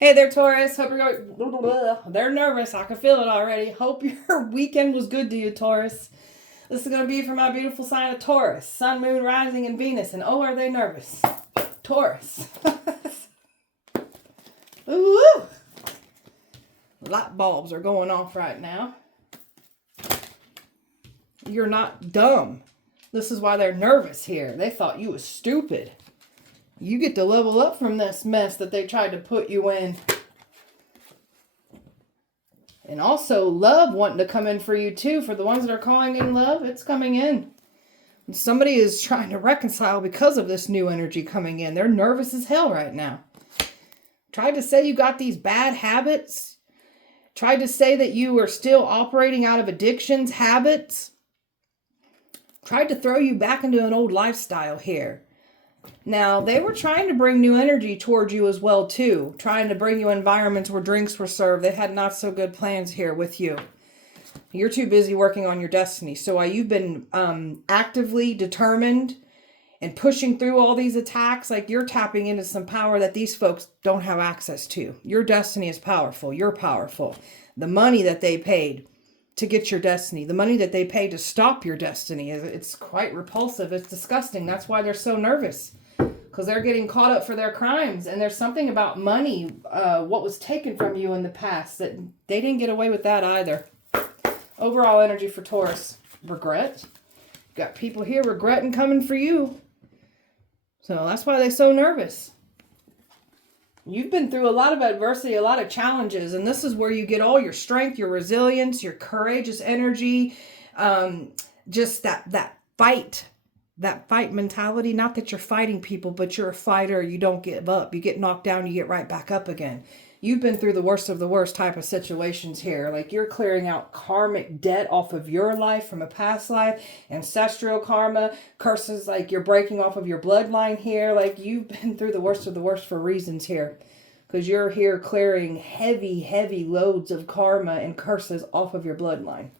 Hey there, Taurus. Hope you're going. They're nervous. I can feel it already. Hope your weekend was good to you, Taurus. This is going to be for my beautiful sign of Taurus. Sun, Moon, Rising, and Venus. And oh, are they nervous? Taurus. Ooh. Light bulbs are going off right now. You're not dumb. This is why they're nervous here. They thought you was stupid. You get to level up from this mess that they tried to put you in. And also love wanting to come in for you too. For the ones that are calling in love, it's coming in. And somebody is trying to reconcile because of this new energy coming in. They're nervous as hell right now. Tried to say you got these bad habits. Tried to say that you are still operating out of addictions, habits. Tried to throw you back into an old lifestyle here. Now, they were trying to bring new energy towards you as well, too. Trying to bring you environments where drinks were served. They had not so good plans here with you. You're too busy working on your destiny. So while you've been actively determined and pushing through all these attacks, like you're tapping into some power that these folks don't have access to. Your destiny is powerful. You're powerful. The money that they paid to get your destiny, the money that they paid to stop your destiny, it's quite repulsive. It's disgusting. That's why they're so nervous. Because they're getting caught up for their crimes. And there's something about money, what was taken from you in the past, that they didn't get away with that either. Overall energy for Taurus, regret. Got people here regretting coming for you. So that's why they're so nervous. You've been through a lot of adversity, a lot of challenges. And this is where you get all your strength, your resilience, your courageous energy. Just that fight. That fight mentality, not that you're fighting people, but you're a fighter. You don't give up. You get knocked down, you get right back up again. You've been through the worst of the worst type of situations here. Like you're clearing out karmic debt off of your life from a past life, ancestral karma, curses, like you're breaking off of your bloodline here. Like you've been through the worst of the worst for reasons here. Because you're here clearing heavy, heavy loads of karma and curses off of your bloodline.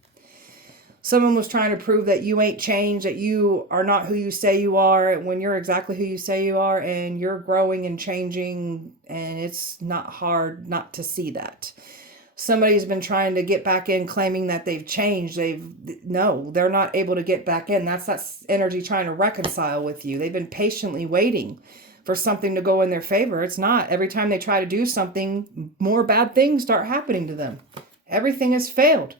Someone was trying to prove that you ain't changed, that you are not who you say you are, when you're exactly who you say you are, and you're growing and changing, and it's not hard not to see that. Somebody's been trying to get back in, claiming that they've changed. No, they're not able to get back in. That's that energy trying to reconcile with you. They've been patiently waiting for something to go in their favor. It's not. Every time they try to do something, more bad things start happening to them. Everything has failed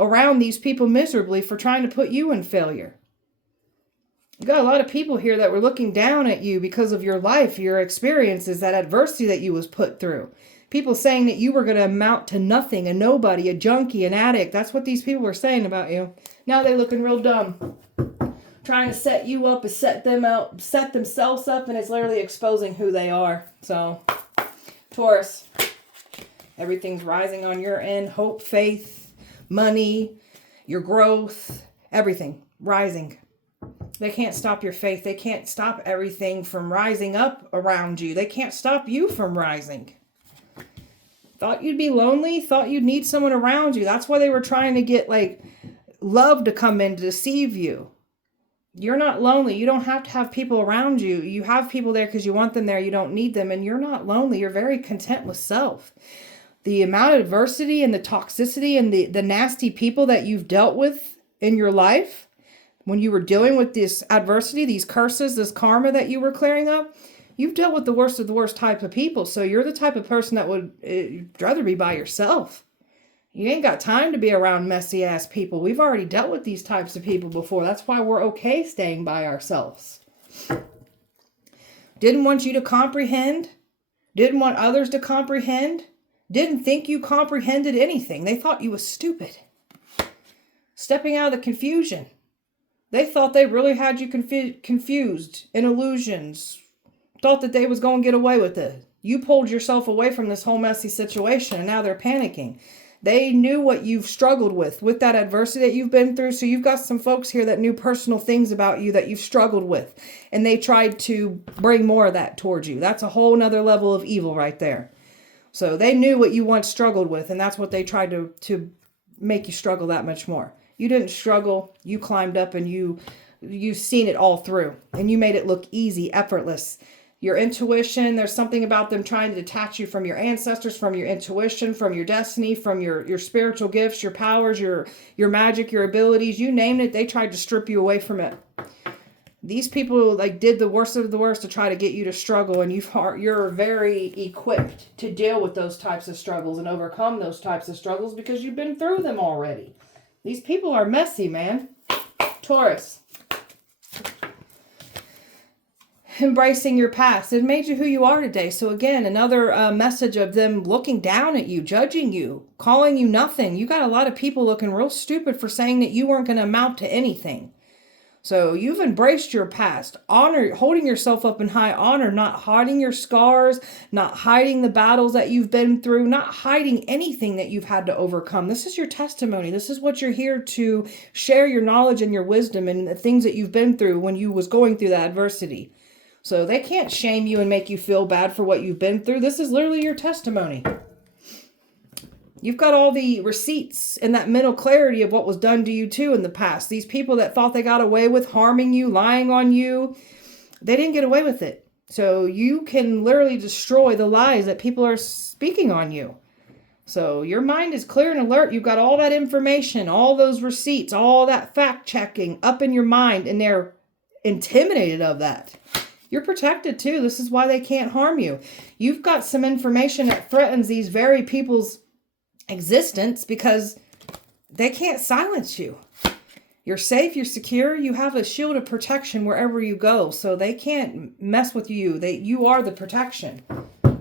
around these people miserably for trying to put you in failure. You got a lot of people here that were looking down at you because of your life, your experiences, that adversity that you was put through. People saying that you were going to amount to nothing, a nobody, a junkie, an addict. That's what these people were saying about you. Now they're looking real dumb. Trying to set you up is set them out, set themselves up, and it's literally exposing who they are. So, Taurus, everything's rising on your end. Hope, faith, money, your growth, everything rising. They can't stop your faith. They can't stop everything from rising up around you. They can't stop you from rising. Thought you'd be lonely, thought you'd need someone around you. That's why they were trying to get like love to come in to deceive you. You're not lonely. You don't have to have people around you. You have people there because you want them there. You don't need them. And you're not lonely. You're very content with self. The amount of adversity and the toxicity and the nasty people that you've dealt with in your life, when you were dealing with this adversity, these curses, this karma that you were clearing up, you've dealt with the worst of the worst type of people. So you're the type of person that would rather be by yourself. You ain't got time to be around messy ass people. We've already dealt with these types of people before. That's why we're okay staying by ourselves. Didn't want you to comprehend. Didn't want others to comprehend. Didn't think you comprehended anything. They thought you was stupid. Stepping out of the confusion. They thought they really had you confused in illusions. Thought that they was going to get away with it. You pulled yourself away from this whole messy situation, and now they're panicking. They knew what you've struggled with that adversity that you've been through. So you've got some folks here that knew personal things about you that you've struggled with. And they tried to bring more of that towards you. That's a whole nother level of evil right there. So they knew what you once struggled with, and that's what they tried to make you struggle that much more. You didn't struggle. You climbed up and you've seen it all through, and you made it look easy, effortless. Your intuition, there's something about them trying to detach you from your ancestors, from your intuition, from your destiny, from your spiritual gifts, your powers, your magic, your abilities, you name it, they tried to strip you away from it. These people like did the worst of the worst to try to get you to struggle, and you're very equipped to deal with those types of struggles and overcome those types of struggles because you've been through them already. These people are messy, man. Taurus. Embracing your past. It made you who you are today. So again, another message of them looking down at you, judging you, calling you nothing. You got a lot of people looking real stupid for saying that you weren't going to amount to anything. So you've embraced your past, honor, holding yourself up in high honor, not hiding your scars, not hiding the battles that you've been through, not hiding anything that you've had to overcome. This is your testimony. This is what you're here to share, your knowledge and your wisdom and the things that you've been through when you was going through that adversity. So they can't shame you and make you feel bad for what you've been through. This is literally your testimony. You've got all the receipts and that mental clarity of what was done to you too in the past. These people that thought they got away with harming you, lying on you, they didn't get away with it. So you can literally destroy the lies that people are speaking on you. So your mind is clear and alert. You've got all that information, all those receipts, all that fact checking up in your mind, and they're intimidated of that. You're protected too. This is why they can't harm you. You've got some information that threatens these very people's existence because they can't silence you. You're safe, you're secure, you have a shield of protection wherever you go, so they can't mess with you. You are the protection.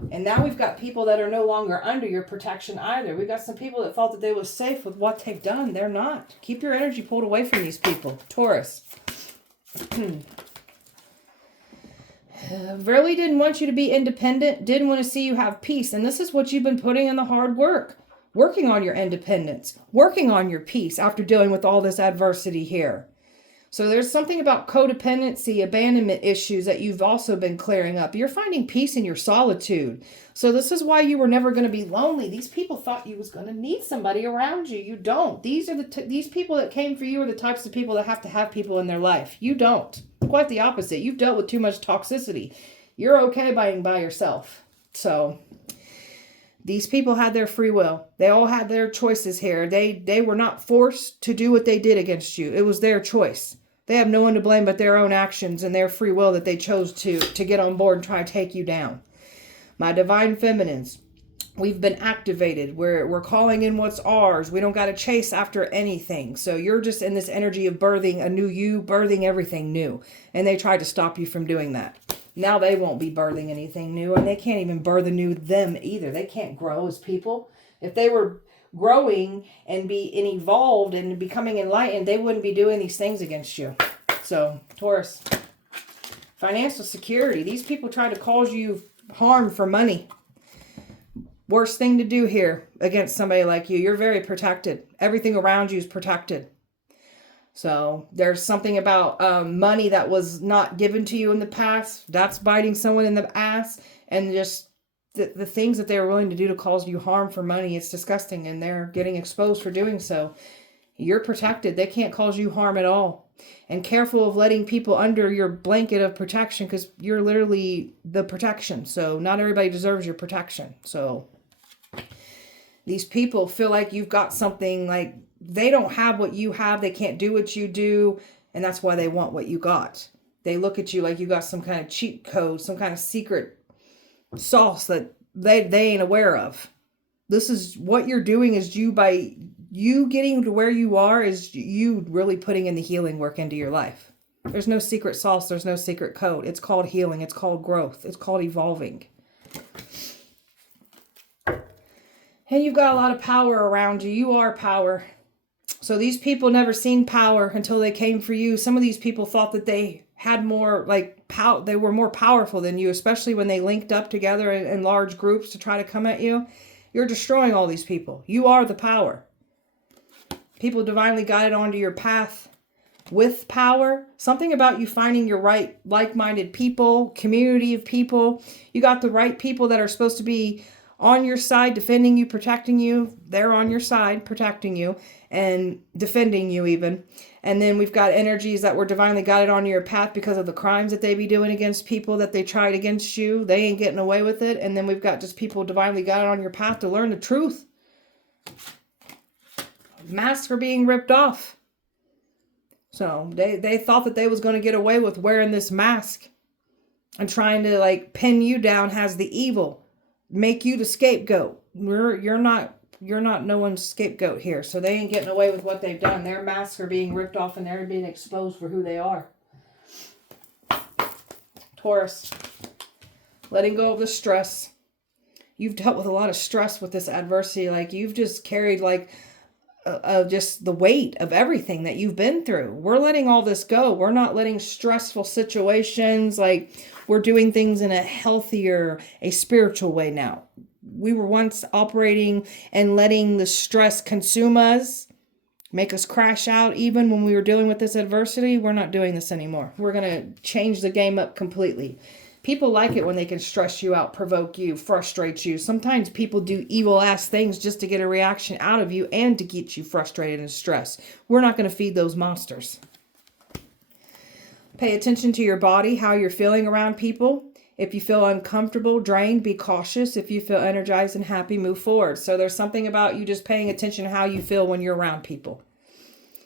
And now we've got people that are no longer under your protection either. We've got some people that thought that they were safe with what they've done. They're not. Keep your energy pulled away from these people. Taurus. Really didn't want you to be independent, didn't want to see you have peace. And this is what you've been putting in the hard work. Working on your independence, working on your peace after dealing with all this adversity here. So there's something about codependency, abandonment issues that you've also been clearing up. You're finding peace in your solitude. So this is why you were never going to be lonely. These people thought you was going to need somebody around you. You don't. These are these people that came for you are the types of people that have people in their life. You don't. Quite the opposite. You've dealt with too much toxicity. You're okay being by yourself. So these people had their free will. They all had their choices here. They were not forced to do what they did against you. It was their choice. They have no one to blame but their own actions and their free will that they chose to get on board and try to take you down. My divine feminines, we've been activated. We're calling in what's ours. We don't got to chase after anything. So you're just in this energy of birthing a new you, birthing everything new. And they tried to stop you from doing that. Now they won't be birthing anything new, and they can't even birth a new them either. They can't grow as people. If they were growing and evolved and becoming enlightened, they wouldn't be doing these things against you. So, Taurus, financial security. These people try to cause you harm for money. Worst thing to do here against somebody like you. You're very protected. Everything around you is protected. So there's something about money that was not given to you in the past. That's biting someone in the ass. And just the things that they were willing to do to cause you harm for money. It's disgusting. And they're getting exposed for doing so. You're protected. They can't cause you harm at all. And careful of letting people under your blanket of protection, because you're literally the protection. So not everybody deserves your protection. So these people feel like you've got something like, they don't have what you have. They can't do what you do. And that's why they want what you got. They look at you like you got some kind of cheat code, some kind of secret sauce that they ain't aware of. This is what you're doing is by you getting to where you are is you really putting in the healing work into your life. There's no secret sauce. There's no secret code. It's called healing. It's called growth. It's called evolving. And you've got a lot of power around you. You are power. So these people never seen power until they came for you. Some of these people thought that they had more they were more powerful than you, especially when they linked up together in large groups to try to come at you. You're destroying all these people. You are the power. People divinely guided onto your path with power. Something about you finding your right like-minded people, community of people. You got the right people that are supposed to be on your side, defending you, protecting you. They're on your side, protecting you and defending you even. And then we've got energies that were divinely guided on your path because of the crimes that they be doing against people that they tried against you. They ain't getting away with it. And then we've got just people divinely guided on your path to learn the truth. Masks are being ripped off. So they thought that they was going to get away with wearing this mask and trying to like pin you down as the evil, make you the scapegoat. You're not no one's scapegoat here. So they ain't getting away with what they've done. Their masks are being ripped off and they're being exposed for who they are. Taurus, letting go of the stress. You've dealt with a lot of stress with this adversity. Like you've just carried like just the weight of everything that you've been through. We're letting all this go. We're not letting stressful situations, like we're doing things in a healthier, a spiritual way now. We were once operating and letting the stress consume us, make us crash out even when we were dealing with this adversity. We're not doing this anymore. We're going to change the game up completely. People like it when they can stress you out, provoke you, frustrate you. Sometimes people do evil ass things just to get a reaction out of you and to get you frustrated and stressed. We're not going to feed those monsters. Pay attention to your body, how you're feeling around people. If you feel uncomfortable, drained, be cautious. If you feel energized and happy, move forward. So there's something about you just paying attention to how you feel when you're around people.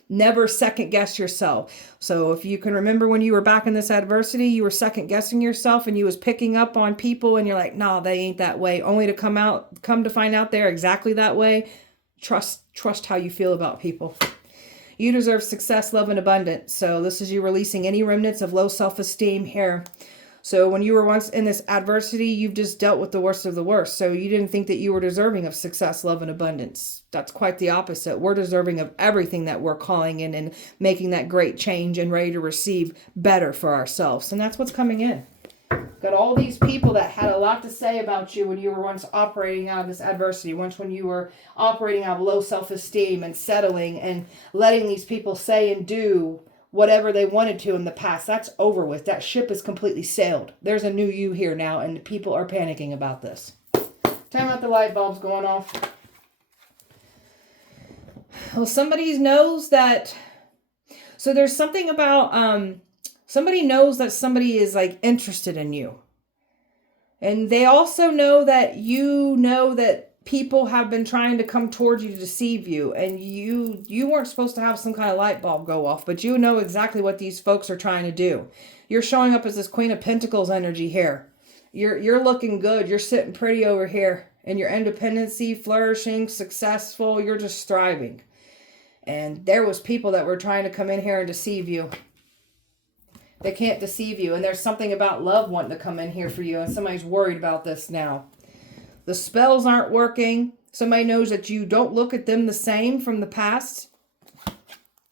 Never second guess yourself. So if you can remember when you were back in this adversity, you were second guessing yourself and you was picking up on people and you're like, nah, they ain't that way. Only to come to find out they're exactly that way. Trust how you feel about people. You deserve success, love, and abundance. So this is you releasing any remnants of low self-esteem here. So when you were once in this adversity, you've just dealt with the worst of the worst. So you didn't think that you were deserving of success, love, and abundance. That's quite the opposite. We're deserving of everything that we're calling in and making that great change and ready to receive better for ourselves. And that's what's coming in. Got all these people that had a lot to say about you when you were once operating out of this adversity. Once when you were operating out of low self-esteem and settling and letting these people say and do whatever they wanted to in the past. That's over with. That ship is completely sailed. There's a new you here now, and people are panicking about this. Time out the light bulbs going off. Well, somebody knows that. So there's something about somebody knows that somebody is like interested in you. And they also know that you know that people have been trying to come towards you to deceive you, and you weren't supposed to have some kind of light bulb go off, but you know exactly what these folks are trying to do. You're showing up as this Queen of Pentacles energy here. You're looking good. You're sitting pretty over here in your independency, flourishing, successful. You're just thriving. And there was people that were trying to come in here and deceive you. They can't deceive you. And there's something about love wanting to come in here for you, and somebody's worried about this now. The spells aren't working. Somebody knows that you don't look at them the same from the past.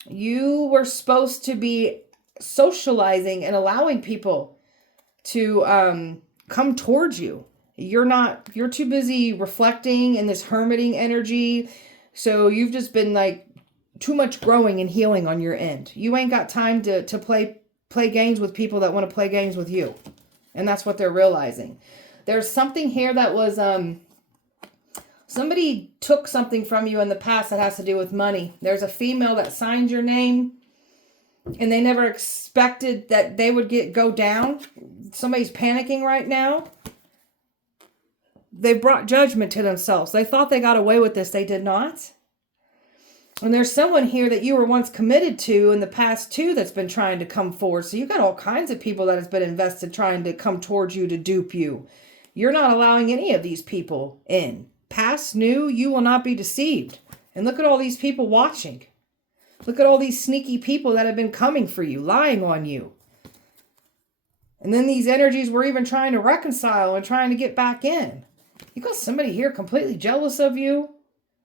You were supposed to be socializing and allowing people to come towards you. You're too busy reflecting in this hermiting energy. So you've just been like too much growing and healing on your end. You ain't got time to play games with people that want to play games with you. And that's what they're realizing. There's something here that was, somebody took something from you in the past that has to do with money. There's a female that signed your name and they never expected that they would go down. Somebody's panicking right now. They brought judgment to themselves. They thought they got away with this. They did not. And there's someone here that you were once committed to in the past too that's been trying to come forward. So you've got all kinds of people that has been invested trying to come towards you to dupe you. You're not allowing any of these people in. Past, new, you will not be deceived. And look at all these people watching. Look at all these sneaky people that have been coming for you, lying on you. And then these energies were even trying to reconcile and trying to get back in. You got somebody here completely jealous of you.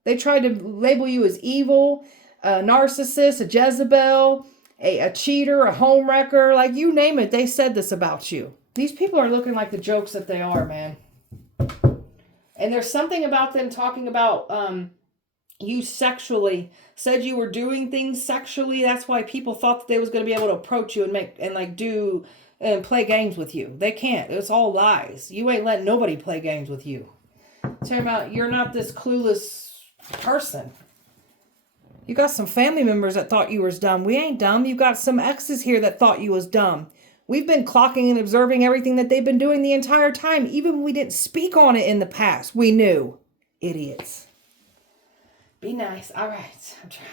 They tried to label you as evil, a narcissist, a Jezebel, a cheater, a homewrecker. Like you name it, they said this about you. These people are looking like the jokes that they are, man. And there's something about them talking about you sexually. Said you were doing things sexually. That's why people thought that they was going to be able to approach you and play games with you. They can't. It's all lies. You ain't letting nobody play games with you. Talking about you're not this clueless person. You got some family members that thought you was dumb. We ain't dumb. You got some exes here that thought you was dumb. We've been clocking and observing everything that they've been doing the entire time. Even when we didn't speak on it in the past. We knew. Idiots. Be nice. All right. I'm trying.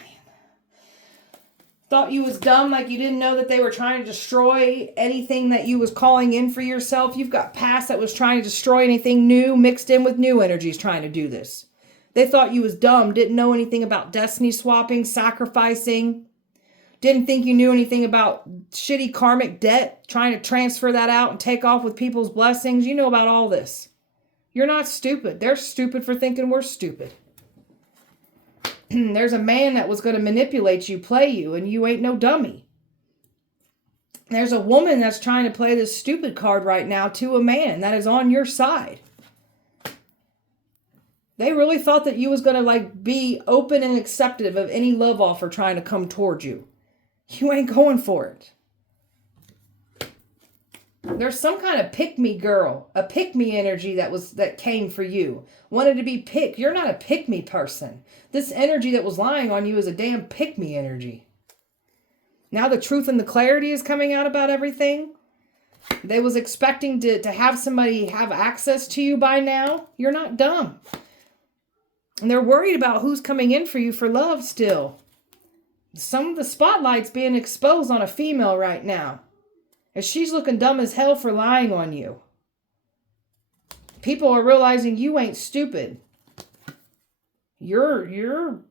Thought you was dumb, like you didn't know that they were trying to destroy anything that you was calling in for yourself. You've got past that was trying to destroy anything new, mixed in with new energies trying to do this. They thought you was dumb, didn't know anything about destiny swapping, sacrificing, didn't think you knew anything about shitty karmic debt, trying to transfer that out and take off with people's blessings. You know about all this. You're not stupid. They're stupid for thinking we're stupid. There's a man that was going to manipulate you, play you, and you ain't no dummy. There's a woman that's trying to play this stupid card right now to a man that is on your side. They really thought that you was going to be open and acceptive of any love offer trying to come towards you. You ain't going for it. There's some kind of pick-me girl, a pick-me energy that came for you. Wanted to be picked. You're not a pick-me person. This energy that was lying on you is a damn pick-me energy. Now the truth and the clarity is coming out about everything. They was expecting to have somebody have access to you by now. You're not dumb. And they're worried about who's coming in for you for love still. Some of the spotlight's being exposed on a female right now. And she's looking dumb as hell for lying on you. People are realizing you ain't stupid. You're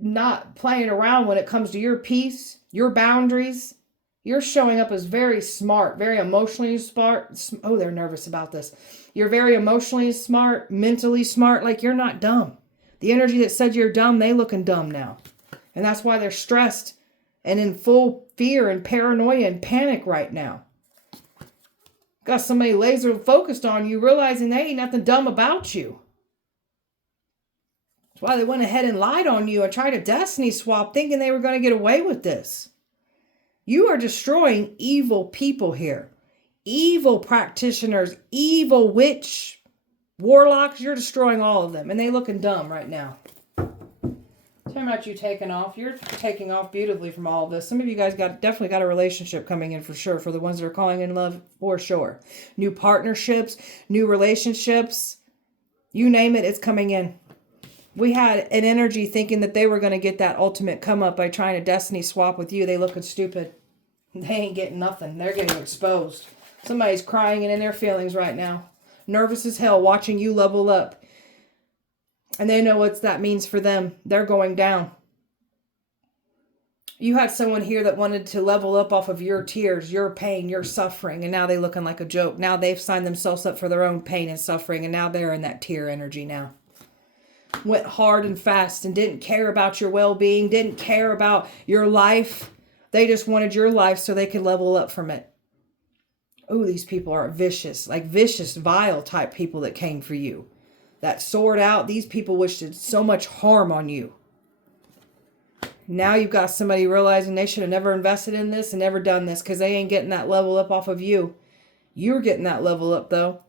not playing around when it comes to your peace, your boundaries. You're showing up as very smart, very emotionally smart. Oh, they're nervous about this. You're very emotionally smart, mentally smart, like you're not dumb. The energy that said you're dumb, they looking dumb now. And that's why they're stressed and in full fear and paranoia and panic right now. Got somebody laser focused on you, realizing there ain't nothing dumb about you. That's why they went ahead and lied on you and tried to destiny swap, thinking they were going to get away with this. You are destroying evil people here. Evil practitioners, evil witch, warlocks, you're destroying all of them. And they looking dumb right now. Talking about you taking off. You're taking off beautifully from all of this. Some of you guys definitely got a relationship coming in for sure. For the ones that are calling in love, for sure. New partnerships, new relationships. You name it, it's coming in. We had an energy thinking that they were going to get that ultimate come up by trying to destiny swap with you. They looking stupid. They ain't getting nothing. They're getting exposed. Somebody's crying and in their feelings right now. Nervous as hell watching you level up. And they know what that means for them. They're going down. You had someone here that wanted to level up off of your tears, your pain, your suffering. And now they're looking like a joke. Now they've signed themselves up for their own pain and suffering. And now they're in that tear energy now. Went hard and fast and didn't care about your well-being. Didn't care about your life. They just wanted your life so they could level up from it. Oh, these people are vicious. Like vicious, vile type people that came for you. That sword out, these people wished so much harm on you. Now you've got somebody realizing they should have never invested in this and never done this because they ain't getting that level up off of you. You're getting that level up though.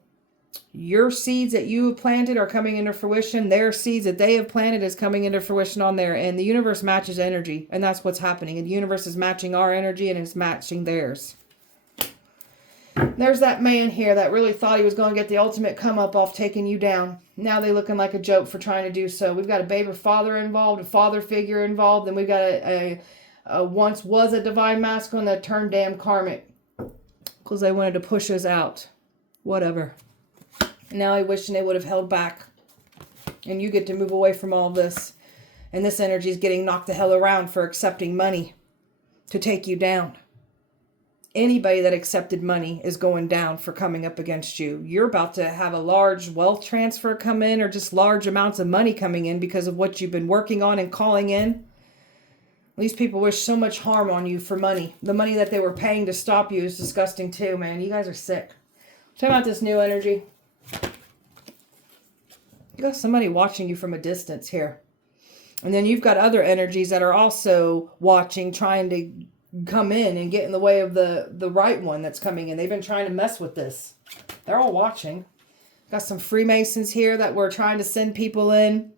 Your seeds that you have planted are coming into fruition. Their seeds that they have planted is coming into fruition on there. And the universe matches energy. And that's what's happening. And the universe is matching our energy and it's matching theirs. There's that man here that really thought he was going to get the ultimate come up off taking you down. Now they looking like a joke for trying to do so. We've got a baby father involved, a father figure involved, and we've got a once was a divine masculine that turned damn karmic because they wanted to push us out. Whatever. Now I wishing they would have held back. And you get to move away from all this. And this energy is getting knocked the hell around for accepting money to take you down. Anybody that accepted money is going down for coming up against you. You're about to have a large wealth transfer come in or just large amounts of money coming in because of what you've been working on and calling in. These people wish so much harm on you for money. The money that they were paying to stop you is disgusting too, man. You guys are sick. Check out this new energy. You got somebody watching you from a distance here. And then you've got other energies that are also watching, trying to come in and get in the way of the right one that's coming in. They've been trying to mess with this. They're all watching. Got some Freemasons here that were trying to send people in.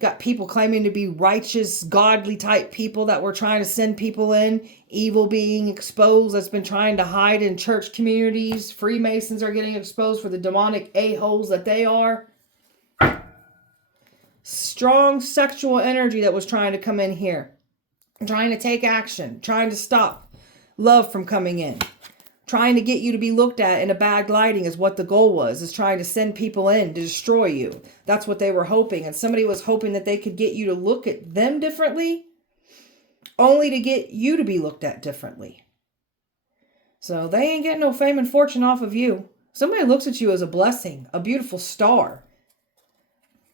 Got people claiming to be righteous, godly type people that were trying to send people in. Evil being exposed that's been trying to hide in church communities. Freemasons are getting exposed for the demonic a-holes that they are. Strong sexual energy that was trying to come in here. Trying to take action. Trying to stop love from coming in. Trying to get you to be looked at in a bad lighting is what the goal was. Is trying to send people in to destroy you. That's what they were hoping. And somebody was hoping that they could get you to look at them differently. Only to get you to be looked at differently. So they ain't getting no fame and fortune off of you. Somebody looks at you as a blessing. A beautiful star.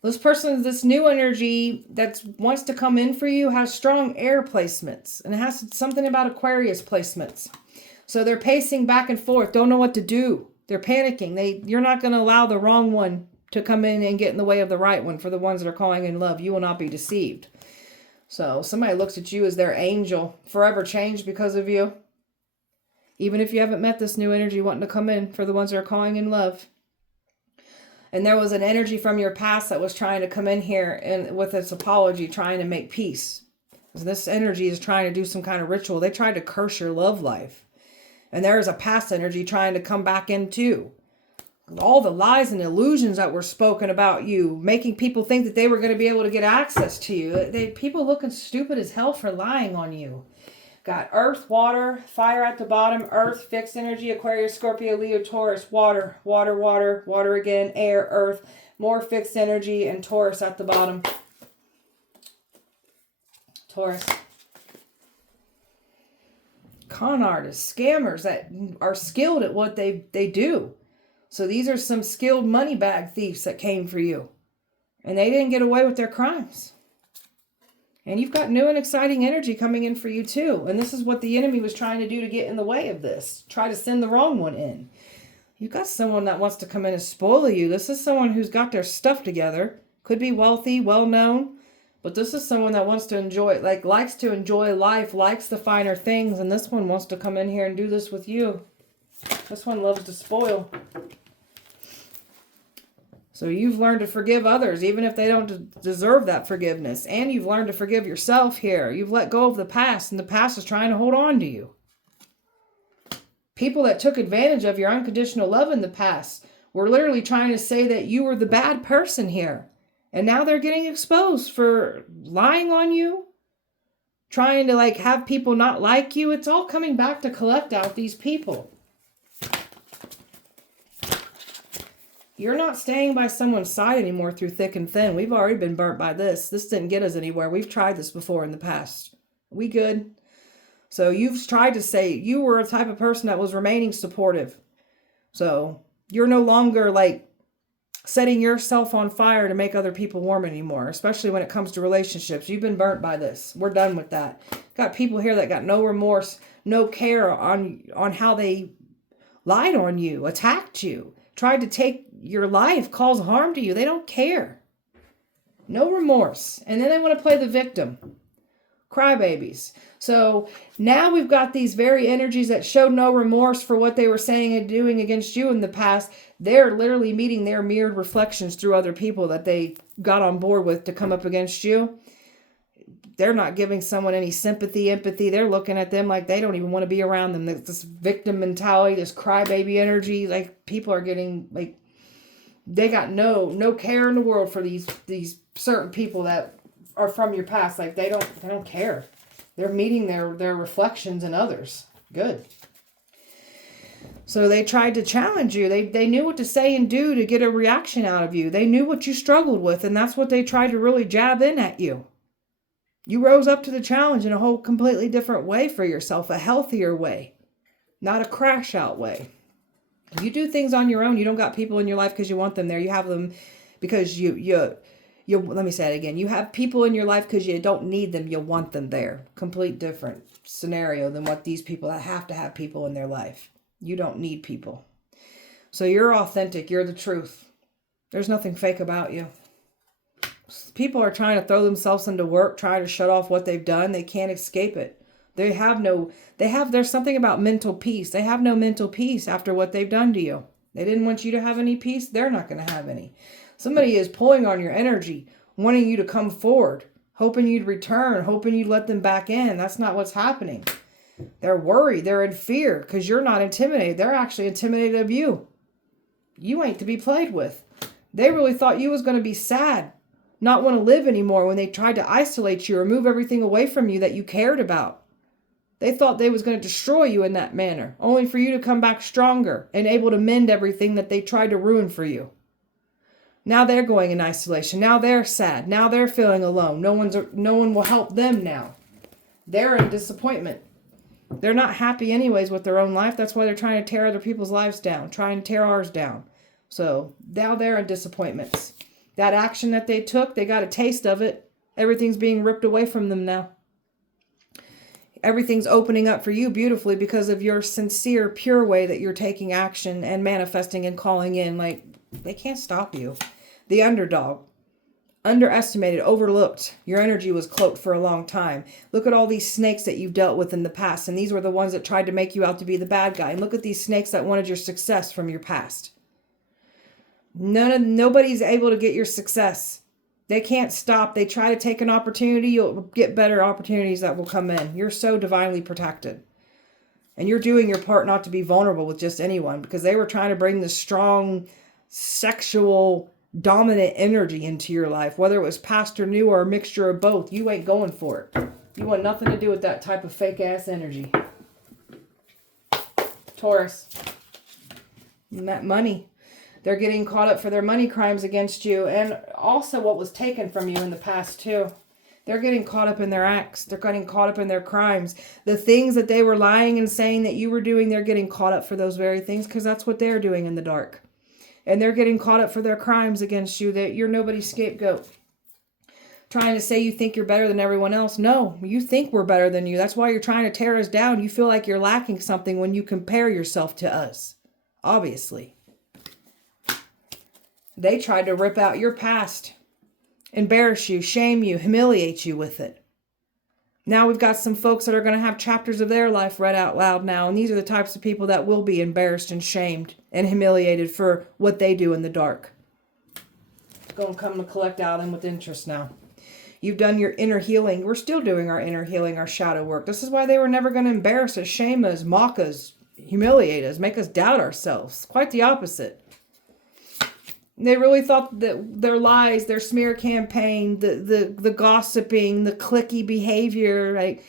This person, this new energy that wants to come in for you has strong air placements. And it has something about Aquarius placements. So they're pacing back and forth, don't know what to do. They're panicking. You're not going to allow the wrong one to come in and get in the way of the right one. For the ones that are calling in love, you will not be deceived. So somebody looks at you as their angel, forever changed because of you. Even if you haven't met this new energy wanting to come in, for the ones that are calling in love. And there was an energy from your past that was trying to come in here and with its apology, trying to make peace. This energy is trying to do some kind of ritual. They tried to curse your love life. And there is a past energy trying to come back in too. All the lies and illusions that were spoken about you, making people think that they were going to be able to get access to you. People looking stupid as hell for lying on you. Got earth, water, fire at the bottom, earth, fixed energy, Aquarius, Scorpio, Leo, Taurus, water, water, water, water again, air, earth, more fixed energy, and Taurus at the bottom. Taurus. Con artists, scammers that are skilled at what they do. So these are some skilled money bag thieves that came for you. And they didn't get away with their crimes. And you've got new and exciting energy coming in for you too. And this is what the enemy was trying to do to get in the way of this. Try to send the wrong one in. You've got someone that wants to come in and spoil you. This is someone who's got their stuff together. Could be wealthy, well-known. But this is someone that wants to enjoy, likes to enjoy life, likes the finer things. And this one wants to come in here and do this with you. This one loves to spoil. So you've learned to forgive others, even if they don't deserve that forgiveness. And you've learned to forgive yourself here. You've let go of the past, and the past is trying to hold on to you. People that took advantage of your unconditional love in the past were literally trying to say that you were the bad person here. And now they're getting exposed for lying on you, trying to have people not like you. It's all coming back to collect out these people. You're not staying by someone's side anymore through thick and thin. We've already been burnt by this. This didn't get us anywhere. We've tried this before in the past. We good. So you've tried to say you were a type of person that was remaining supportive. So you're no longer setting yourself on fire to make other people warm anymore, especially when it comes to relationships. You've been burnt by this. We're done with that. Got people here that got no remorse, no care on how they lied on you, attacked you, tried to take your life, cause harm to you. They don't care. No remorse. And then they want to play the victim. Crybabies. So now we've got these very energies that showed no remorse for what they were saying and doing against you in the past. They're literally meeting their mirrored reflections through other people that they got on board with to come up against you. They're not giving someone any sympathy, empathy. They're looking at them like they don't even want to be around them. This victim mentality, this crybaby energy, people are getting they got no care in the world for these certain people that are from your past. They don't care. They're meeting their reflections in others. Good. So they tried to challenge you. They knew what to say and do to get a reaction out of you. They knew what you struggled with, and that's what they tried to really jab in at you. You rose up to the challenge in a whole completely different way for yourself, a healthier way, not a crash out way. You do things on your own. You don't got people in your life because you want them there. You have them because you let me say it again. You have people in your life because you don't need them. You want them there. Complete different scenario than what these people that have to have people in their life. You don't need people. So you're authentic. You're the truth. There's nothing fake about you. People are trying to throw themselves into work, trying to shut off what they've done. They can't escape it. There's something about mental peace. They have no mental peace after what they've done to you. They didn't want you to have any peace. They're not going to have any. Somebody is pulling on your energy, wanting you to come forward, hoping you'd return, hoping you'd let them back in. That's not what's happening. They're worried. They're in fear because you're not intimidated. They're actually intimidated of you. You ain't to be played with. They really thought you was going to be sad, not want to live anymore when they tried to isolate you or move everything away from you that you cared about. They thought they was going to destroy you in that manner, only for you to come back stronger and able to mend everything that they tried to ruin for you. Now they're going in isolation. Now they're sad. Now they're feeling alone. No one will help them now. They're in disappointment. They're not happy anyways with their own life. That's why they're trying to tear other people's lives down, trying to tear ours down. So now they're in disappointments. That action that they took, they got a taste of it. Everything's being ripped away from them now. Everything's opening up for you beautifully because of your sincere, pure way that you're taking action and manifesting and calling in. Like, they can't stop you. The underdog. Underestimated, overlooked. Your energy was cloaked for a long time. Look at all these snakes that you've dealt with in the past. And these were the ones that tried to make you out to be the bad guy. And look at these snakes that wanted your success from your past. Nobody's able to get your success. They can't stop. They try to take an opportunity. You'll get better opportunities that will come in. You're so divinely protected. And you're doing your part not to be vulnerable with just anyone, because they were trying to bring this strong, sexual, dominant energy into your life. Whether it was past or new or a mixture of both, you ain't going for it. You want nothing to do with that type of fake ass energy. Taurus. And that money. They're getting caught up for their money crimes against you, and also what was taken from you in the past too. They're getting caught up in their acts. They're getting caught up in their crimes. The things that they were lying and saying that you were doing, they're getting caught up for those very things, because that's what they're doing in the dark. And they're getting caught up for their crimes against you, that you're nobody's scapegoat. Trying to say you think you're better than everyone else. No, you think we're better than you. That's why you're trying to tear us down. You feel like you're lacking something when you compare yourself to us. Obviously. They tried to rip out your past, embarrass you, shame you, humiliate you with it. Now we've got some folks that are going to have chapters of their life read out loud now. And these are the types of people that will be embarrassed and shamed and humiliated for what they do in the dark. It's going to come to collect out of them with interest now. You've done your inner healing. We're still doing our inner healing, our shadow work. This is why they were never going to embarrass us, shame us, mock us, humiliate us, make us doubt ourselves. Quite the opposite. They really thought that their lies, their smear campaign, the gossiping, the cliquey behavior, like,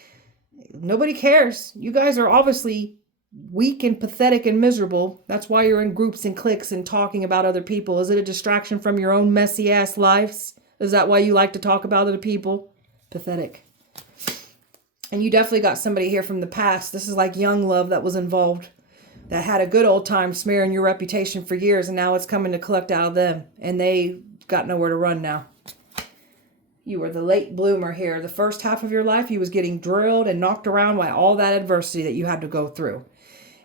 nobody cares. You guys are obviously weak and pathetic and miserable. That's why you're in groups and cliques and talking about other people. Is it a distraction from your own messy ass lives? Is that why you like to talk about other people? Pathetic. And you definitely got somebody here from the past. This is like young love that was involved, that had a good old time smearing your reputation for years, and now it's coming to collect out of them. And they got nowhere to run now. You were the late bloomer here. The first half of your life, you was getting drilled and knocked around by all that adversity that you had to go through.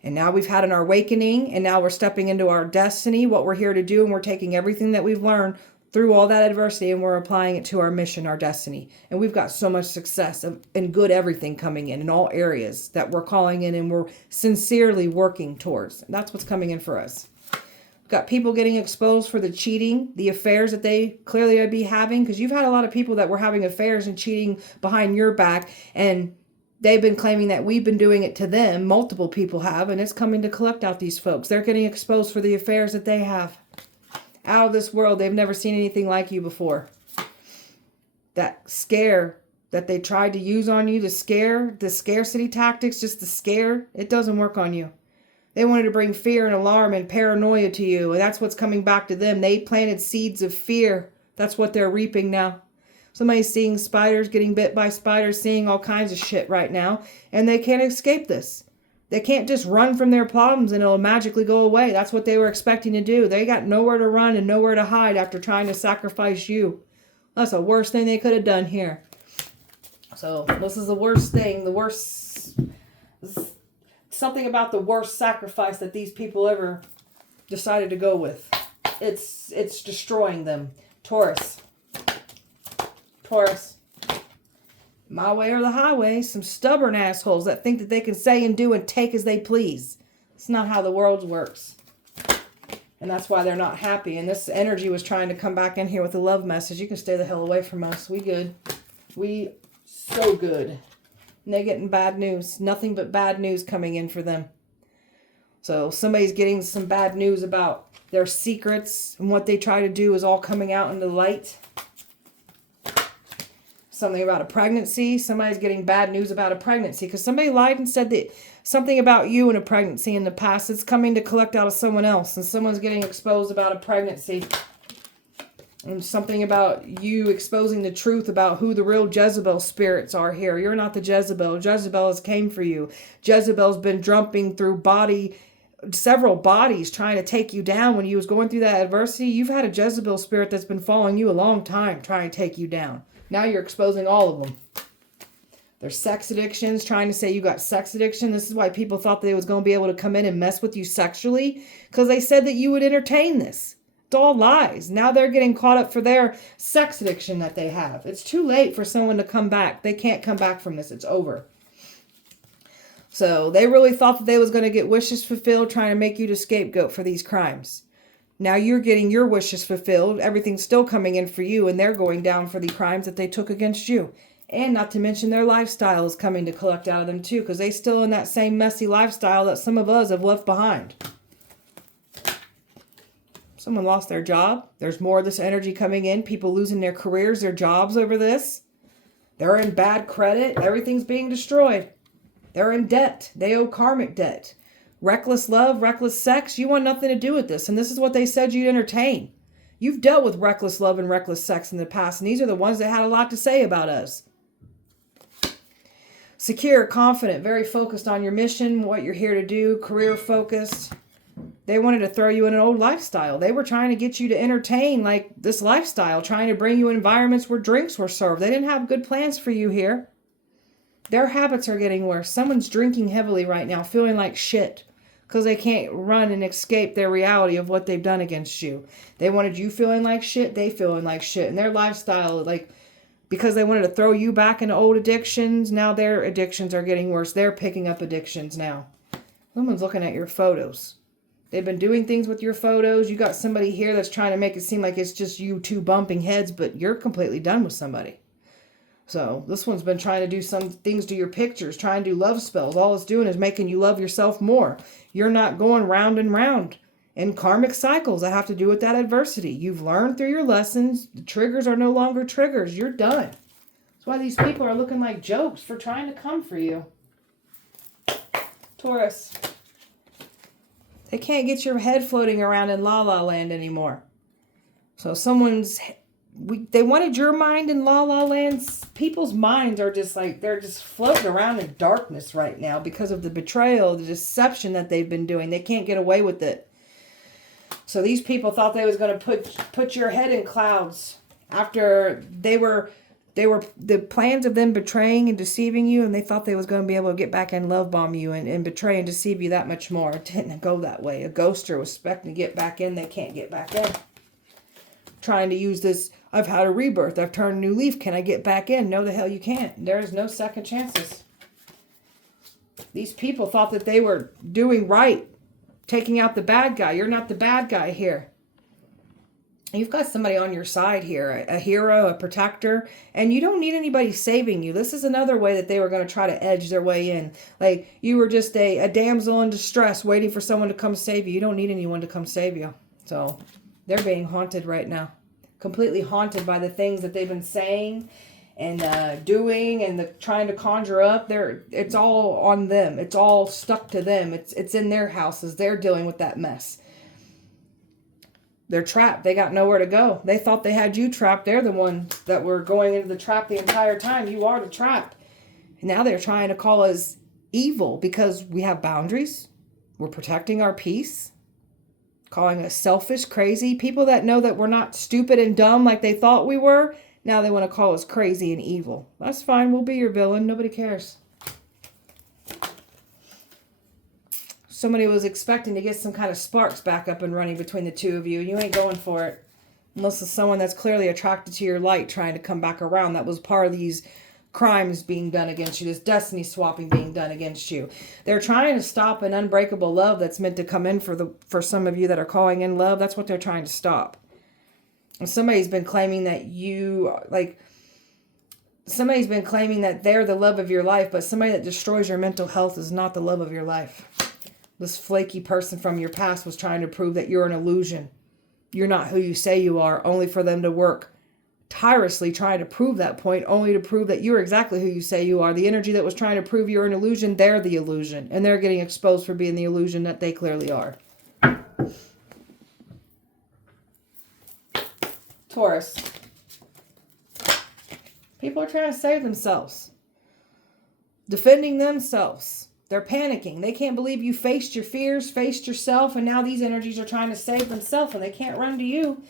And now we've had an awakening, and now we're stepping into our destiny, what we're here to do, and we're taking everything that we've learned through all that adversity, and we're applying it to our mission, our destiny. And we've got so much success and good everything coming in all areas that we're calling in, and we're sincerely working towards. And that's what's coming in for us. We've got people getting exposed for the cheating, the affairs that they clearly would be having, because you've had a lot of people that were having affairs and cheating behind your back, and they've been claiming that we've been doing it to them. Multiple people have, and it's coming to collect out these folks. They're getting exposed for the affairs that they have. Out of this world. They've never seen anything like you before. That scare that they tried to use on you, the scarcity tactics, just the scare, it doesn't work on you. They wanted to bring fear and alarm and paranoia to you, and that's what's coming back to them. They planted seeds of fear. That's what they're reaping now. Somebody's seeing spiders, getting bit by spiders, seeing all kinds of shit right now, and they can't escape this. They can't just run from their problems and it'll magically go away. That's what they were expecting to do. They got nowhere to run and nowhere to hide after trying to sacrifice you. That's the worst thing they could have done here. So this is the worst thing. Something about the worst sacrifice that these people ever decided to go with. It's destroying them. Taurus. My way or the highway. Some stubborn assholes that think that they can say and do and take as they please. It's not how the world works. And that's why they're not happy. And this energy was trying to come back in here with a love message. You can stay the hell away from us. We good. We so good. And they're getting bad news. Nothing but bad news coming in for them. So somebody's getting some bad news about their secrets and what they try to do is all coming out into the light. Something about a pregnancy. Somebody's getting bad news about a pregnancy because somebody lied and said that something about you in a pregnancy in the past. It's coming to collect out of someone else, and someone's getting exposed about a pregnancy. And something about you exposing the truth about who the real Jezebel spirits are here. You're not the Jezebel. Jezebel has came for you. Jezebel's been jumping through several bodies trying to take you down when you was going through that adversity. You've had a Jezebel spirit that's been following you a long time trying to take you down. Now you're exposing all of them. There's sex addictions, trying to say you got sex addiction. This is why people thought they was going to be able to come in and mess with you sexually, because they said that you would entertain this. It's all lies. Now they're getting caught up for their sex addiction that they have. It's too late for someone to come back. They can't come back from this. It's over. So they really thought that they was going to get wishes fulfilled, trying to make you the scapegoat for these crimes. Now you're getting your wishes fulfilled. Everything's still coming in for you, and they're going down for the crimes that they took against you. And not to mention their lifestyle is coming to collect out of them too, because they still in that same messy lifestyle that some of us have left behind. Someone lost their job. There's more of this energy coming in. People losing their careers, their jobs over this. They're in bad credit. Everything's being destroyed. They're in debt. They owe karmic debt. Reckless love, reckless sex, you want nothing to do with this. And this is what they said you'd entertain. You've dealt with reckless love and reckless sex in the past, and these are the ones that had a lot to say about us. Secure, confident, very focused on your mission, what you're here to do, career focused. They wanted to throw you in an old lifestyle. They were trying to get you to entertain like this lifestyle, trying to bring you environments where drinks were served. They didn't have good plans for you here. Their habits are getting worse. Someone's drinking heavily right now, feeling like shit, because they can't run and escape their reality of what they've done against you. They wanted you feeling like shit, they feeling like shit. And their lifestyle, like, because they wanted to throw you back into old addictions, now their addictions are getting worse. They're picking up addictions now. Someone's looking at your photos. They've been doing things with your photos. You got somebody here that's trying to make it seem like it's just you two bumping heads, but you're completely done with somebody. So this one's been trying to do some things to your pictures, trying to do love spells. All it's doing is making you love yourself more. You're not going round and round in karmic cycles that have to do with that adversity. You've learned through your lessons. The triggers are no longer triggers. You're done. That's why these people are looking like jokes for trying to come for you. Taurus. They can't get your head floating around in La La Land anymore. So they wanted your mind in La La Land. People's minds are just like, they're just floating around in darkness right now because of the betrayal, the deception that they've been doing. They can't get away with it. So these people thought they was going to put your head in clouds after the plans of them betraying and deceiving you, and they thought they was going to be able to get back and love bomb you and betray and deceive you that much more. It didn't go that way. A ghoster was expecting to get back in. They can't get back in. Trying to use this, I've had a rebirth, I've turned a new leaf, can I get back in? No, the hell you can't. There is no second chances. These people thought that they were doing right, taking out the bad guy. You're not the bad guy here. You've got somebody on your side here, a hero, a protector, and you don't need anybody saving you. This is another way that they were going to try to edge their way in. Like, you were just a damsel in distress waiting for someone to come save you. You don't need anyone to come save you. So they're being haunted right now. Completely haunted by the things that they've been saying and doing and trying to conjure up. It's all on them. It's all stuck to them. It's in their houses. They're dealing with that mess. They're trapped. They got nowhere to go. They thought they had you trapped. They're the ones that were going into the trap the entire time. You are the trap. And now they're trying to call us evil because we have boundaries. We're protecting our peace. Calling us selfish, crazy. People that know that we're not stupid and dumb like they thought we were. Now they want to call us crazy and evil. That's fine. We'll be your villain. Nobody cares. Somebody was expecting to get some kind of sparks back up and running between the two of you. You ain't going for it. Unless it's someone that's clearly attracted to your light trying to come back around. That was part of these crimes being done against you, this destiny swapping being done against you. They're trying to stop an unbreakable love that's meant to come in for some of you that are calling in love. That's what they're trying to stop. And somebody's been claiming that somebody's been claiming that they're the love of your life, but somebody that destroys your mental health is not the love of your life. This flaky person from your past was trying to prove that you're an illusion. You're not who you say you are, only for them to work tirelessly trying to prove that point, only to prove that you're exactly who you say you are. The energy that was trying to prove you're an illusion, they're the illusion. And they're getting exposed for being the illusion that they clearly are. Taurus. People are trying to save themselves. Defending themselves. They're panicking. They can't believe you faced your fears, faced yourself, and now these energies are trying to save themselves and they can't run to you.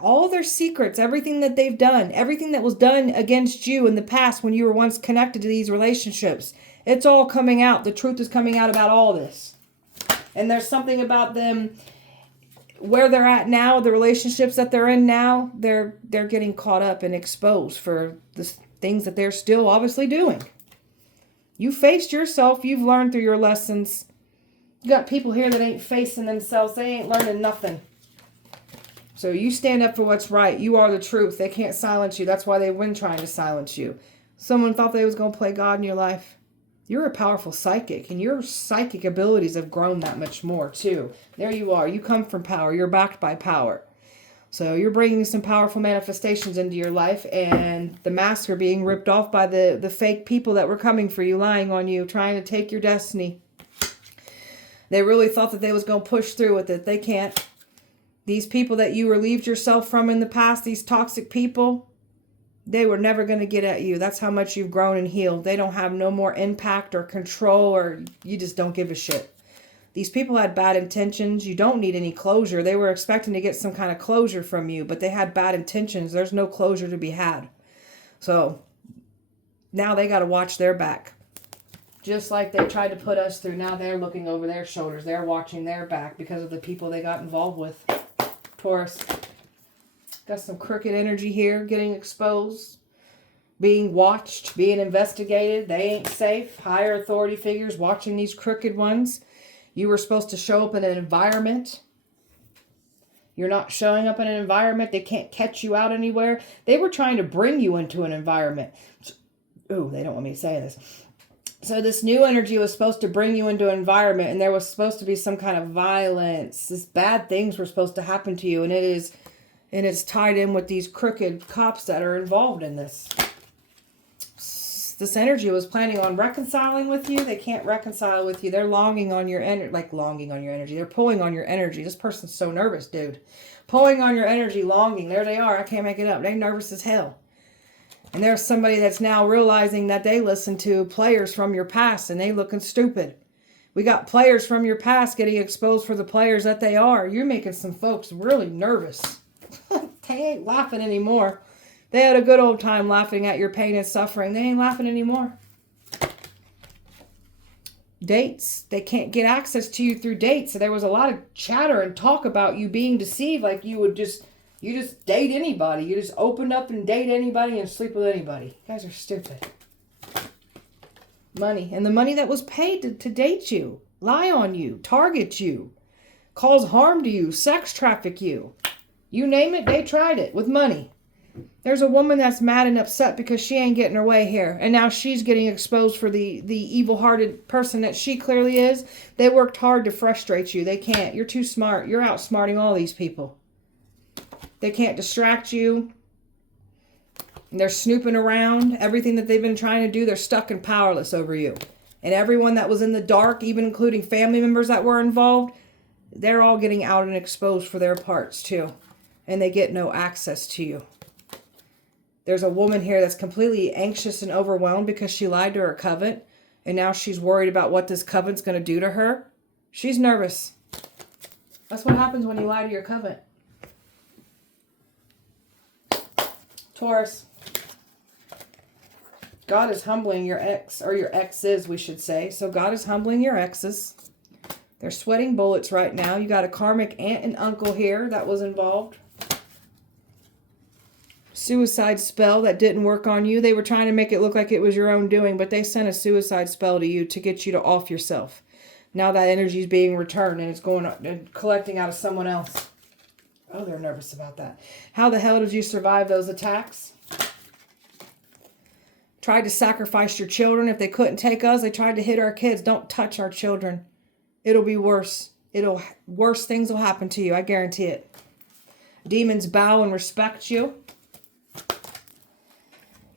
All their secrets, everything that they've done, everything that was done against you in the past when you were once connected to these relationships, it's all coming out. The truth is coming out about all this. And there's something about them, where they're at now, the relationships that they're in now, they're getting caught up and exposed for the things that they're still obviously doing. You faced yourself. You've learned through your lessons. You got people here that ain't facing themselves. They ain't learning nothing. So you stand up for what's right. You are the truth. They can't silence you. That's why they've been trying to silence you. Someone thought they was going to play God in your life. You're a powerful psychic, and your psychic abilities have grown that much more too. There you are. You come from power. You're backed by power. So you're bringing some powerful manifestations into your life, and the masks are being ripped off by the fake people that were coming for you, lying on you, trying to take your destiny. They really thought that they was going to push through with it. They can't. These people that you relieved yourself from in the past, these toxic people, they were never going to get at you. That's how much you've grown and healed. They don't have no more impact or control, or you just don't give a shit. These people had bad intentions. You don't need any closure. They were expecting to get some kind of closure from you, but they had bad intentions. There's no closure to be had. So now they got to watch their back. Just like they tried to put us through, now they're looking over their shoulders. They're watching their back because of the people they got involved with. Taurus. Got some crooked energy here getting exposed. Being watched, being investigated. They ain't safe. Higher authority figures watching these crooked ones. You were supposed to show up in an environment. You're not showing up in an environment. They can't catch you out anywhere. They were trying to bring you into an environment. Ooh, they don't want me to say this. So this new energy was supposed to bring you into an environment, and there was supposed to be some kind of violence. This bad things were supposed to happen to you, and it's tied in with these crooked cops that are involved in this. This energy was planning on reconciling with you. They can't reconcile with you. They're longing on your energy, They're pulling on your energy. This person's so nervous, dude. Pulling on your energy, longing. There they are. I can't make it up. They're nervous as hell. And there's somebody that's now realizing that they listen to players from your past and they looking stupid. We got players from your past getting exposed for the players that they are. You're making some folks really nervous. They ain't laughing anymore. They had a good old time laughing at your pain and suffering. They ain't laughing anymore. Dates. They can't get access to you through dates. So there was a lot of chatter and talk about you being deceived. Like you just date anybody. You just open up and date anybody and sleep with anybody. You guys are stupid. Money. And the money that was paid to date you, lie on you, target you, cause harm to you, sex traffic you. You name it, they tried it with money. There's a woman that's mad and upset because she ain't getting her way here. And now she's getting exposed for the evil-hearted person that she clearly is. They worked hard to frustrate you. They can't. You're too smart. You're outsmarting all these people. They can't distract you. They're snooping around. Everything that they've been trying to do, they're stuck and powerless over you. And everyone that was in the dark, even including family members that were involved, they're all getting out and exposed for their parts too. And they get no access to you. There's a woman here that's completely anxious and overwhelmed because she lied to her covenant. And now she's worried about what this covenant's going to do to her. She's nervous. That's what happens when you lie to your covenant. Taurus. God is humbling your ex, or your exes, we should say. So God is humbling your exes. They're sweating bullets right now. You got a karmic aunt and uncle here that was involved. Suicide spell that didn't work on you. They were trying to make it look like it was your own doing, but they sent a suicide spell to you to get you to off yourself. Now that energy is being returned and it's going and collecting out of someone else. Oh, they're nervous about that. How the hell did you survive those attacks? Tried to sacrifice your children. If they couldn't take us, they tried to hit our kids. Don't touch our children. It'll be worse. Worse things will happen to you. I guarantee it. Demons bow and respect you.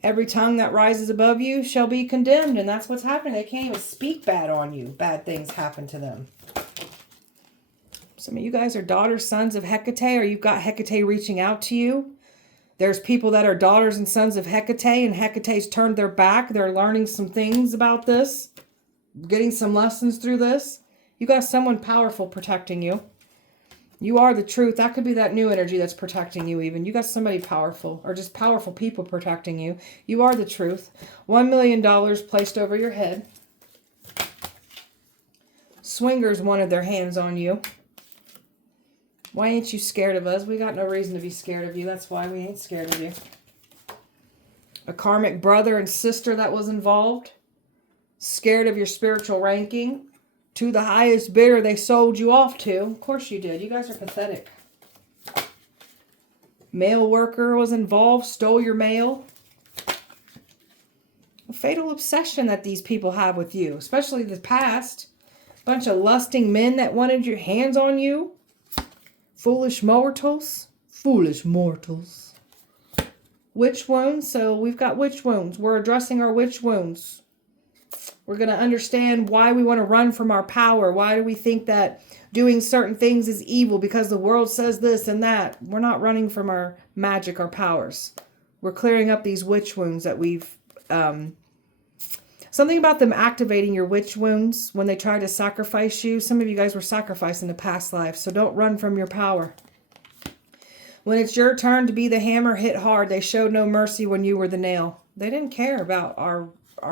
Every tongue that rises above you shall be condemned. And that's what's happening. They can't even speak bad on you. Bad things happen to them. Some of you guys are daughters, sons of Hecate, or you've got Hecate reaching out to you. There's people that are daughters and sons of Hecate, and Hecate's turned their back. They're learning some things about this. Getting some lessons through this. You got someone powerful protecting you. You are the truth. That could be that new energy that's protecting you even. You got somebody powerful, or just powerful people protecting you. You are the truth. $1 million placed over your head. Swingers wanted their hands on you. Why ain't you scared of us? We got no reason to be scared of you. That's why we ain't scared of you. A karmic brother and sister that was involved. Scared of your spiritual ranking. To the highest bidder they sold you off to. Of course you did. You guys are pathetic. Mail worker was involved. Stole your mail. A fatal obsession that these people have with you. Especially the past. Bunch of lusting men that wanted your hands on you. Foolish mortals. Foolish mortals. Witch wounds. So we've got witch wounds. We're addressing our witch wounds. We're going to understand why we want to run from our power. Why do we think that doing certain things is evil because the world says this and that? We're not running from our magic, our powers. We're clearing up these witch wounds that we've... something about them activating your witch wounds when they try to sacrifice you. Some of you guys were sacrificed in a past life, so don't run from your power. When it's your turn to be the hammer hit hard, they showed no mercy when you were the nail. They didn't care about our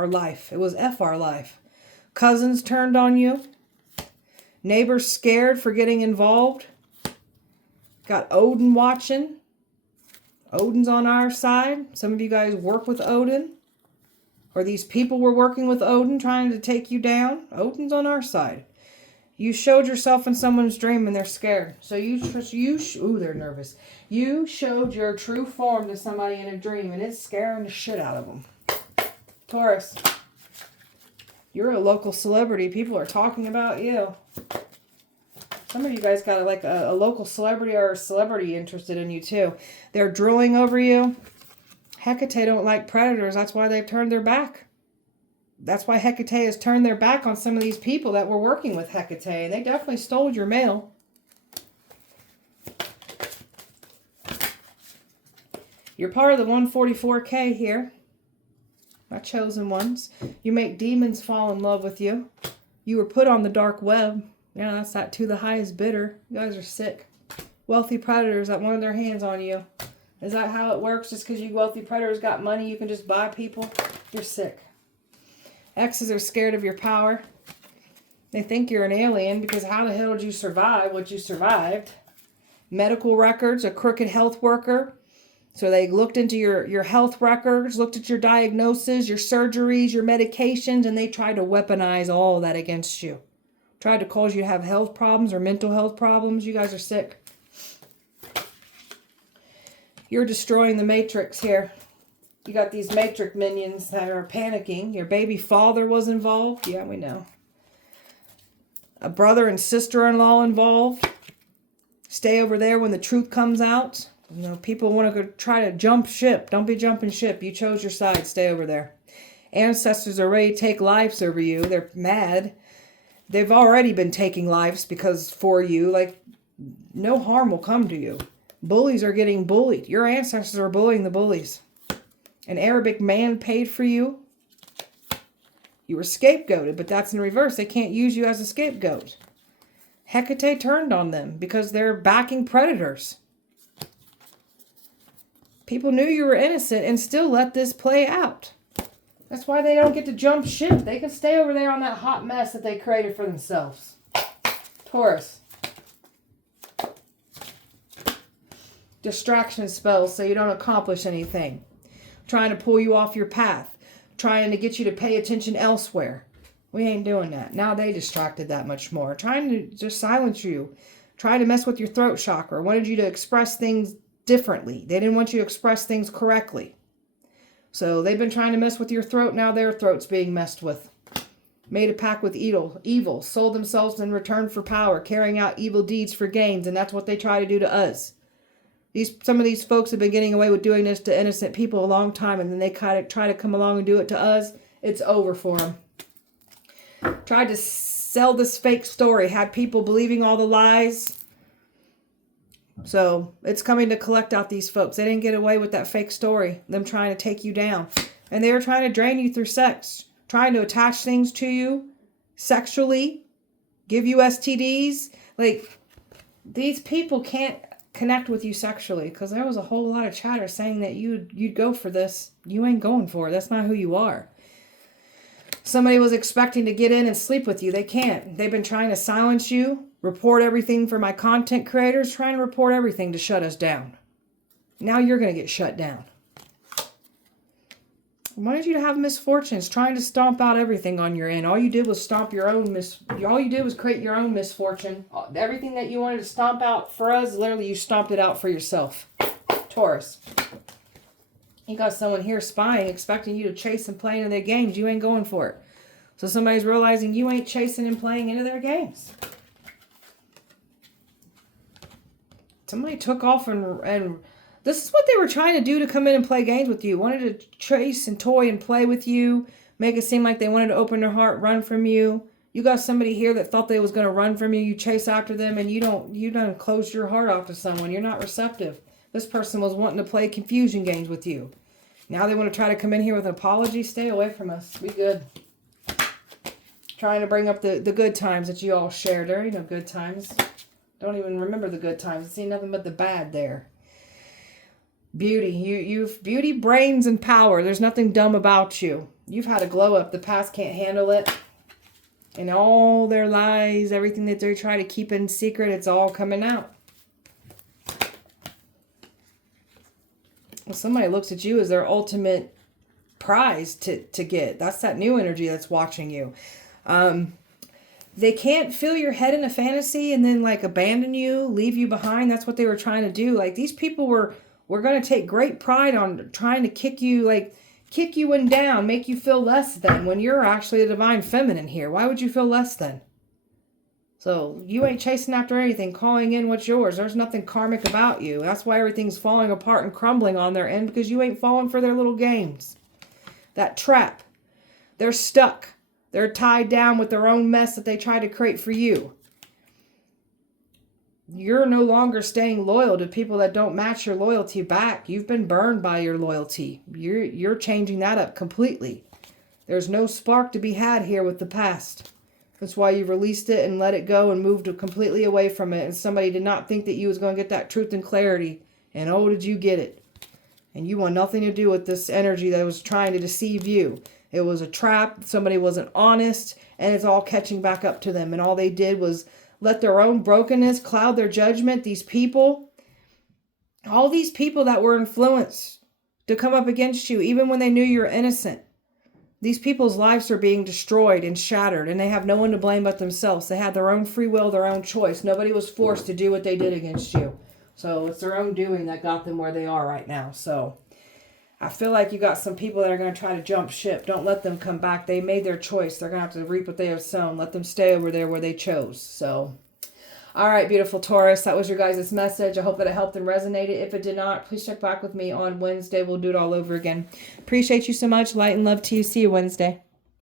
life. It was F our life. Cousins turned on you. Neighbors scared for getting involved. Got Odin watching. Odin's on our side. Some of you guys work with Odin. Or these people were working with Odin trying to take you down. Odin's on our side. You showed yourself in someone's dream and they're scared. So ooh, they're nervous. You showed your true form to somebody in a dream and it's scaring the shit out of them. Taurus, you're a local celebrity. People are talking about you. Some of you guys got like a local celebrity or a celebrity interested in you too. They're drooling over you. Hecate don't like predators. That's why they've turned their back. That's why Hecate has turned their back on some of these people that were working with Hecate. And they definitely stole your mail. You're part of the 144K here. My chosen ones. You make demons fall in love with you. You were put on the dark web. Yeah, that's that to the highest bidder. You guys are sick. Wealthy predators that wanted their hands on you. Is that how it works? Just because you wealthy predators got money, you can just buy people? You're sick. Exes are scared of your power. They think you're an alien because how the hell did you survive what you survived? Medical records, a crooked health worker. So they looked into your health records, looked at your diagnosis, your surgeries, your medications, and they tried to weaponize all of that against you. Tried to cause you to have health problems or mental health problems. You guys are sick. You're destroying the matrix here. You got these matrix minions that are panicking. Your baby father was involved. Yeah, we know. A brother and sister-in-law involved. Stay over there when the truth comes out. You know, people want to go try to jump ship. Don't be jumping ship. You chose your side. Stay over there. Ancestors are ready to take lives over you. They're mad. They've already been taking lives because for you, like, no harm will come to you. Bullies are getting bullied. Your ancestors are bullying the bullies. An Arabic man paid for you. You were scapegoated, but that's in reverse. They can't use you as a scapegoat. Hecate turned on them because they're backing predators. People knew you were innocent and still let this play out. That's why they don't get to jump ship. They can stay over there on that hot mess that they created for themselves. Taurus. distraction spells so you don't accomplish anything. Trying to pull you off your path. Trying to get you to pay attention elsewhere. We ain't doing that. Now they distracted that much more. Trying to just silence you. Trying to mess with your throat chakra. Wanted you to express things differently. They didn't want you to express things correctly. So they've been trying to mess with your throat. Now their throat's being messed with. Made a pact with evil. Sold themselves in return for power. Carrying out evil deeds for gains. And that's what they try to do to us. Some of these folks have been getting away with doing this to innocent people a long time. And then they kind of try to come along and do it to us. It's over for them. Tried to sell this fake story. Had people believing all the lies. So it's coming to collect out these folks. They didn't get away with that fake story. Them trying to take you down. And they were trying to drain you through sex. Trying to attach things to you sexually. Give you STDs. Like, these people can't connect with you sexually. Because there was a whole lot of chatter saying that you'd go for this. You ain't going for it. That's not who you are. Somebody was expecting to get in and sleep with you. They can't. They've been trying to silence you. Report everything for my content creators. Trying to report everything to shut us down. Now you're going to get shut down. I wanted you to have misfortunes. Trying to stomp out everything on your end. All you did was stomp your own all you did was create your own misfortune. Everything that you wanted to stomp out for us, literally you stomped it out for yourself. Taurus. You got someone here spying, expecting you to chase and play into their games. You ain't going for it. So somebody's realizing you ain't chasing and playing into their games. Somebody took off and this is what they were trying to do to come in and play games with you. Wanted to chase and toy and play with you. Make it seem like they wanted to open their heart, run from you. You got somebody here that thought they was going to run from you. You chase after them and you done closed your heart off to someone. You're not receptive. This person was wanting to play confusion games with you. Now they want to try to come in here with an apology. Stay away from us. We good. Trying to bring up the good times that you all shared. There ain't no good times. Don't even remember the good times. I see nothing but the bad there. Beauty. You've beauty, brains, and power. There's nothing dumb about you. You've had a glow up. The past can't handle it. And all their lies, everything that they try to keep in secret, it's all coming out. Well, somebody looks at you as their ultimate prize to get. That's that new energy that's watching you. They can't fill your head in a fantasy and then like abandon you, leave you behind. That's what they were trying to do. Like these people were going to take great pride on trying to kick you in down, make you feel less than when you're actually a divine feminine here. Why would you feel less than? So you ain't chasing after anything, calling in what's yours. There's nothing karmic about you. That's why everything's falling apart and crumbling on their end, because you ain't falling for their little games. That trap. They're stuck. They're tied down with their own mess that they try to create for you. You're no longer staying loyal to people that don't match your loyalty back. You've been burned by your loyalty. You're changing that up completely. There's no spark to be had here with the past. That's why you released it and let it go and moved completely away from it. And somebody did not think that you was going to get that truth and clarity. And oh, did you get it. And you want nothing to do with this energy that was trying to deceive you. It was a trap. Somebody wasn't honest. And it's all catching back up to them. And all they did was let their own brokenness cloud their judgment. These people, all these people that were influenced to come up against you, even when they knew you were innocent. These people's lives are being destroyed and shattered, and they have no one to blame but themselves. They had their own free will, their own choice. Nobody was forced to do what they did against you. So it's their own doing that got them where they are right now. So I feel like you got some people that are going to try to jump ship. Don't let them come back. They made their choice. They're going to have to reap what they have sown. Let them stay over there where they chose. So, all right, beautiful Taurus. That was your guys' message. I hope that it helped and resonated. If it did not, please check back with me on Wednesday. We'll do it all over again. Appreciate you so much. Light and love to you. See you Wednesday.